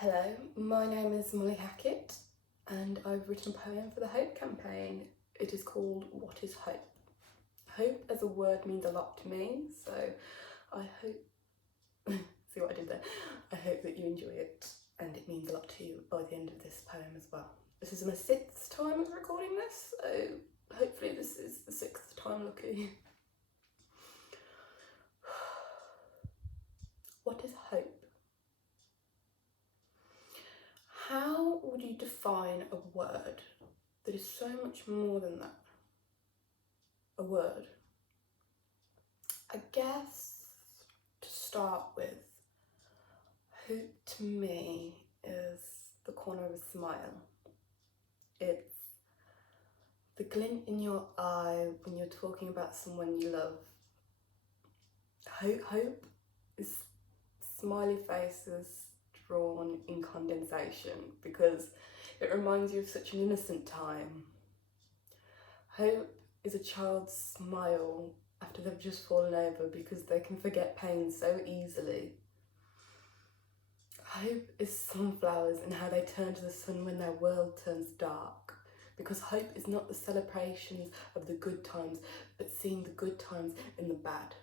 Hello, my name is Molly Hackett and I've written a poem for the Hope campaign. It is called What is Hope? Hope as a word means a lot to me, so I hope, see what I did there? I hope that you enjoy it and it means a lot to you by the end of this poem as well. This is my 6th time of recording this, so hopefully this is the 6th time lucky. What is hope? How would you define a word that is so much more than that? A word. I guess to start with, hope to me is the corner of a smile. It's the glint in your eye when you're talking about someone you love. Hope is smiley faces drawn in condensation because it reminds you of such an innocent time. Hope is a child's smile after they've just fallen over because they can forget pain so easily. Hope is sunflowers and how they turn to the sun when their world turns dark, because hope is not the celebrations of the good times, but seeing the good times in the bad.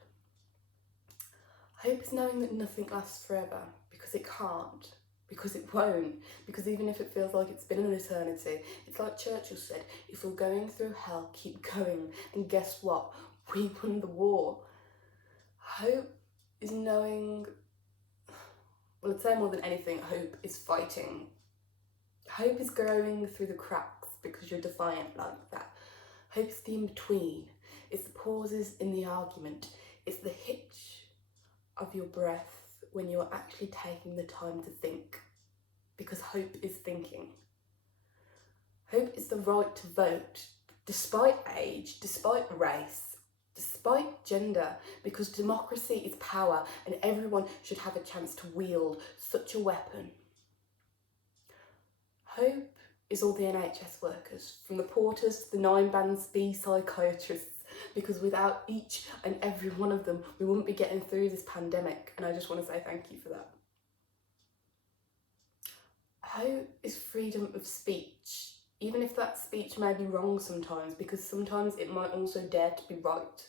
Hope is knowing that nothing lasts forever, because it can't, because it won't, because even if it feels like it's been an eternity, it's like Churchill said, if we're going through hell, keep going, and guess what? We won the war. Hope is knowing, well, I'd say more than anything, hope is fighting. Hope is growing through the cracks because you're defiant like that. Hope is the in-between. It's the pauses in the argument. It's the hitch of your breath when you're actually taking the time to think, because hope is thinking. Hope is the right to vote, despite age, despite race, despite gender, because democracy is power and everyone should have a chance to wield such a weapon. Hope is all the NHS workers, from the porters to the 9-band psychiatrists, because without each and every one of them, we wouldn't be getting through this pandemic, and I just want to say thank you for that. Hope is freedom of speech, even if that speech may be wrong sometimes, because sometimes it might also dare to be right.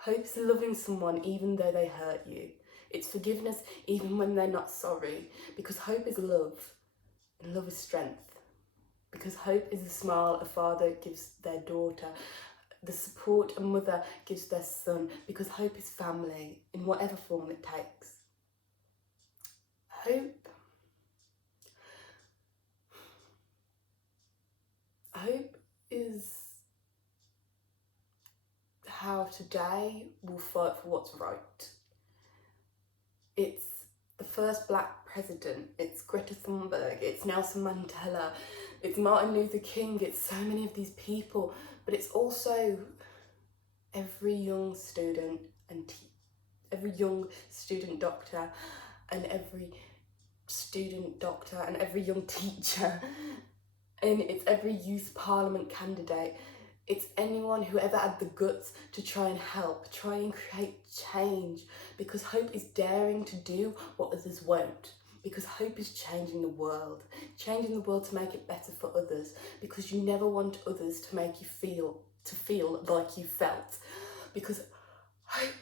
Hope is loving someone even though they hurt you. It's forgiveness even when they're not sorry, because hope is love, and love is strength. Because hope is the smile a father gives their daughter, the support a mother gives their son, because hope is family in whatever form it takes. Hope is how today we'll fight for what's right. It's the first black president, it's Greta Thunberg, it's Nelson Mandela, it's Martin Luther King, it's so many of these people, but it's also every young student and every young student doctor and every student doctor and every young teacher, and it's every youth parliament candidate. It's anyone who ever had the guts to try and help, try and create change, because hope is daring to do what others won't, because hope is changing the world to make it better for others, because you never want others to make you feel like you felt, because hope,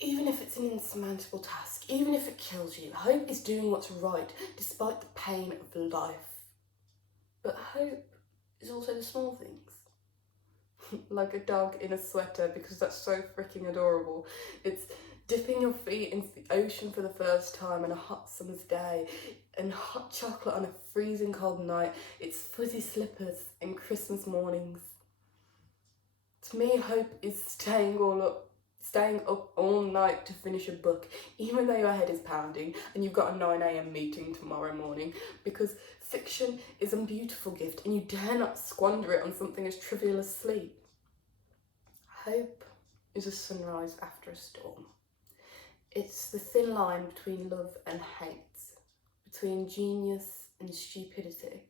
even if it's an insurmountable task, even if it kills you, hope is doing what's right despite the pain of life. But hope is also the small things. Like a dog in a sweater, because that's so freaking adorable. It's dipping your feet into the ocean for the first time on a hot summer's day, and hot chocolate on a freezing cold night. It's fuzzy slippers and Christmas mornings. To me, hope is staying up all night to finish a book, even though your head is pounding and you've got a 9 AM meeting tomorrow morning, because fiction is a beautiful gift and you dare not squander it on something as trivial as sleep. Hope is a sunrise after a storm. It's the thin line between love and hate, between genius and stupidity,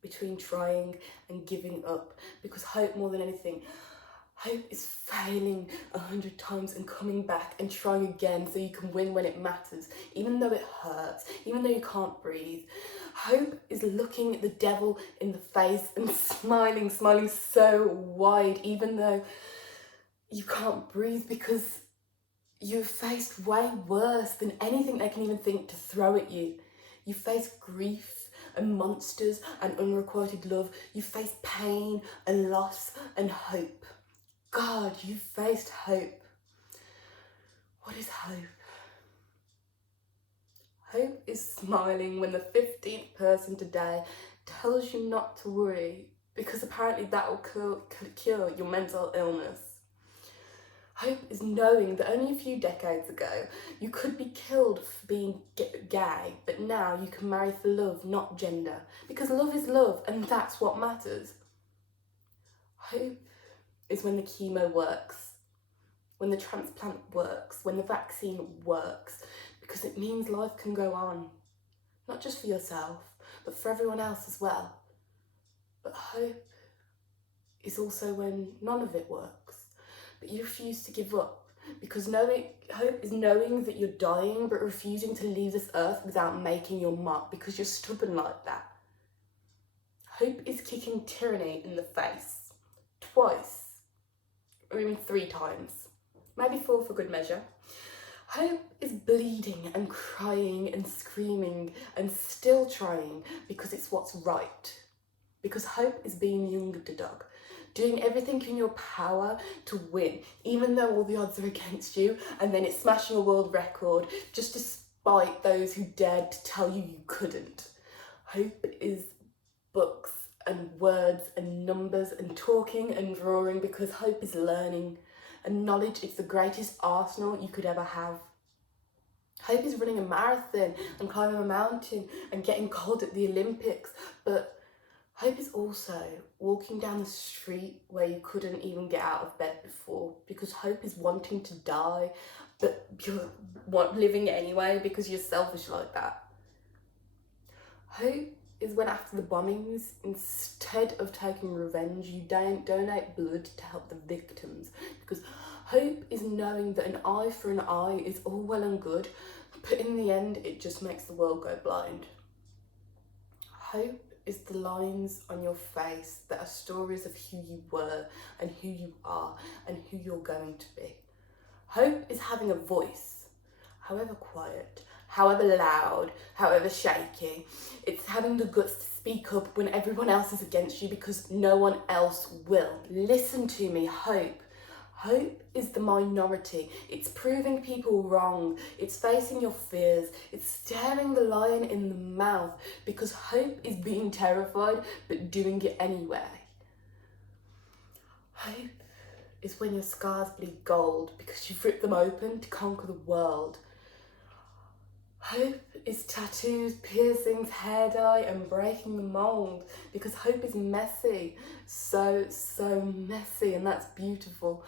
between trying and giving up, because hope, more than anything, Hope is failing 100 times and coming back and trying again so you can win when it matters, even though it hurts, even though you can't breathe. Hope is looking at the devil in the face and smiling so wide, even though you can't breathe, because you've faced way worse than anything they can even think to throw at you. You face grief and monsters and unrequited love. You face pain and loss and hope. God, you faced hope. What is hope? Hope is smiling when the 15th person today tells you not to worry, because apparently that will cure your mental illness. Hope is knowing that only a few decades ago you could be killed for being gay, but now you can marry for love, not gender, because love is love and that's what matters. Hope is when the chemo works, when the transplant works, when the vaccine works, because it means life can go on, not just for yourself, but for everyone else as well. But hope is also when none of it works, but you refuse to give up, because hope is knowing that you're dying but refusing to leave this earth without making your mark, because you're stubborn like that. Hope is kicking tyranny in the face, twice, or even 3 times, maybe 4 for good measure. Hope is bleeding and crying and screaming and still trying because it's what's right. Because hope is being the underdog, doing everything in your power to win, even though all the odds are against you, and then it's smashing a world record just to spite those who dared to tell you you couldn't. Hope is books and words and numbers and talking and drawing, because hope is learning, and knowledge is the greatest arsenal you could ever have. Hope is running a marathon and climbing a mountain and getting gold at the Olympics, but hope is also walking down the street where you couldn't even get out of bed before, because hope is wanting to die but you're living anyway because you're selfish like that. Hope is when after the bombings, instead of taking revenge, you donate blood to help the victims, because hope is knowing that an eye for an eye is all well and good, but in the end it just makes the world go blind. Hope is the lines on your face that are stories of who you were and who you are and who you're going to be. Hope is having a voice, however quiet, however loud, however shaky. It's having the guts to speak up when everyone else is against you, because no one else will. Listen to me, hope. Hope is the minority. It's proving people wrong. It's facing your fears. It's staring the lion in the mouth, because hope is being terrified but doing it anyway. Hope is when your scars bleed gold because you've ripped them open to conquer the world. Hope is tattoos, piercings, hair dye and breaking the mould, because hope is messy, so messy, and that's beautiful.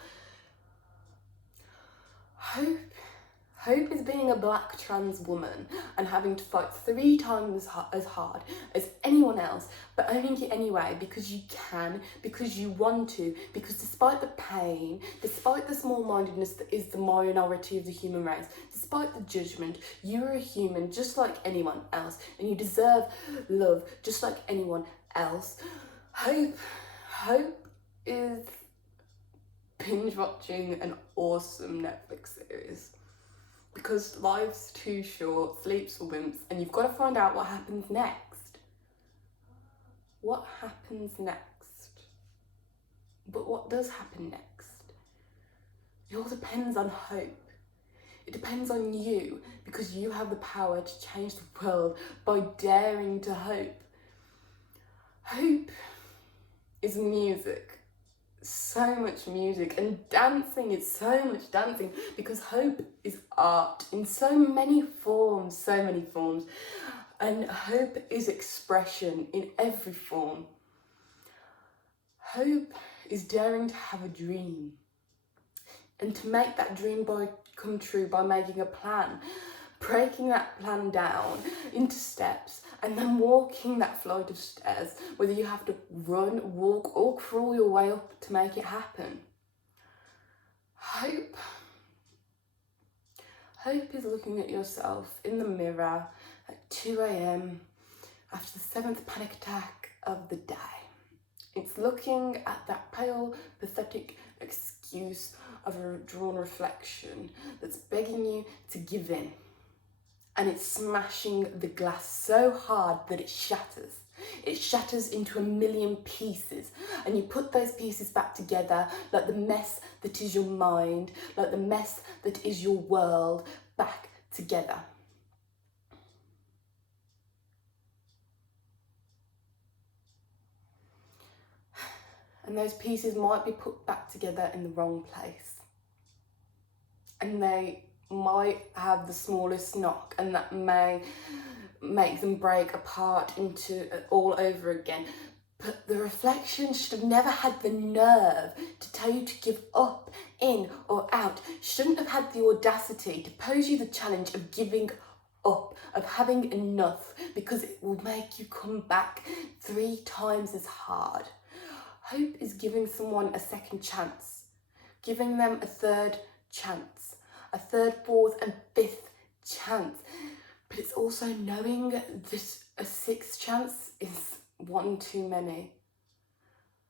Hope is being a black trans woman and having to fight 3 times as hard as anyone else, but owning it anyway because you can, because you want to, because despite the pain, despite the small-mindedness that is the minority of the human race, despite the judgment, you are a human just like anyone else, and you deserve love just like anyone else. Hope is binge watching an awesome Netflix series, because life's too short, sleep's for wimps, and you've got to find out what happens next. What happens next? But what does happen next? It all depends on hope. It depends on you, because you have the power to change the world by daring to hope. Hope is music. So much music, and dancing is so much dancing, because hope is art in so many forms, and hope is expression in every form. Hope is daring to have a dream and to make that dream come true by making a plan, breaking that plan down into steps, and then walking that flight of stairs, whether you have to run, walk or crawl your way up to make it happen. Hope is looking at yourself in the mirror at 2 a.m. after the 7th panic attack of the day. It's looking at that pale, pathetic excuse of a drawn reflection that's begging you to give in. And it's smashing the glass so hard that it shatters. It shatters into a million pieces, and you put those pieces back together like the mess that is your mind, like the mess that is your world, back together. And those pieces might be put back together in the wrong place. And they might have the smallest knock, and that may make them break apart into all over again. But the reflection should have never had the nerve to tell you to give up, in or out. Shouldn't have had the audacity to pose you the challenge of giving up, of having enough, because it will make you come back 3 times as hard. Hope is giving someone a second chance, giving them a third chance, a third, fourth and fifth chance. But it's also knowing that a 6th chance is one too many.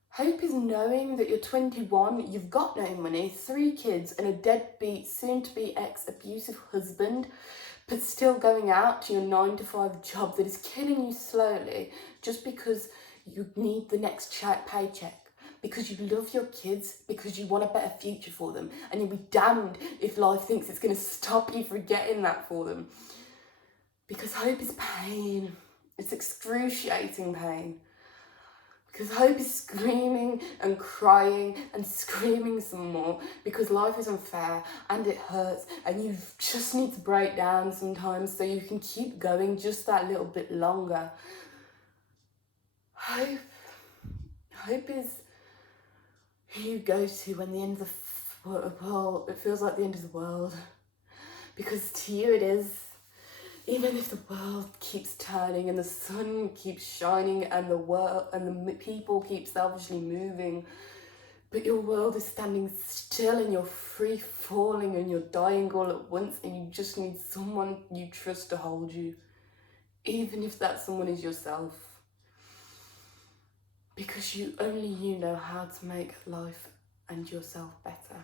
Hope is knowing that you're 21, you've got no money, 3 kids and a deadbeat, soon-to-be ex-abusive husband, but still going out to your 9-to-5 job that is killing you slowly just because you need the next paycheck, because you love your kids, because you want a better future for them, and you'll be damned if life thinks it's going to stop you from getting that for them. Because hope is pain. It's excruciating pain. Because hope is screaming and crying and screaming some more, because life is unfair and it hurts, and you just need to break down sometimes so you can keep going just that little bit longer. Hope is who you go to when the end of the world, it feels like the end of the world. Because to you it is. Even if the world keeps turning and the sun keeps shining and the people keep selfishly moving, but your world is standing still and you're free falling and you're dying all at once, and you just need someone you trust to hold you, even if that someone is yourself. Because only you know how to make life and yourself better.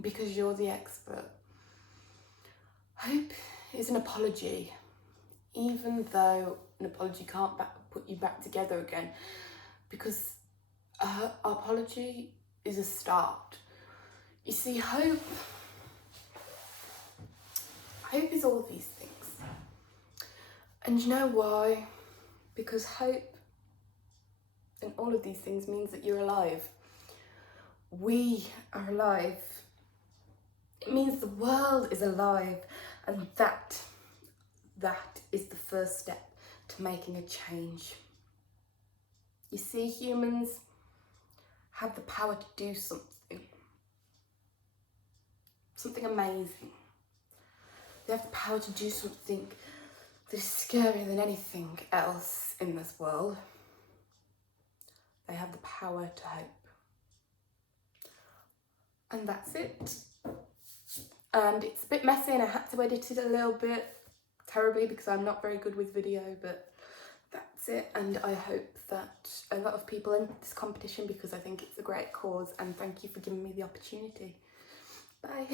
Because you're the expert. Hope is an apology, even though an apology can't put you back together again, because an apology is a start. You see, hope is all these things. And you know why? Because hope and all of these things means that you're alive. We are alive. It means the world is alive, and that is the first step to making a change. You see, humans have the power to do something amazing. They have the power to do something that is scarier than anything else in this world. They have the power to hope. And that's it. And it's a bit messy and I had to edit it a little bit terribly because I'm not very good with video, but that's it. And I hope that a lot of people enter this competition because I think it's a great cause, and thank you for giving me the opportunity. Bye.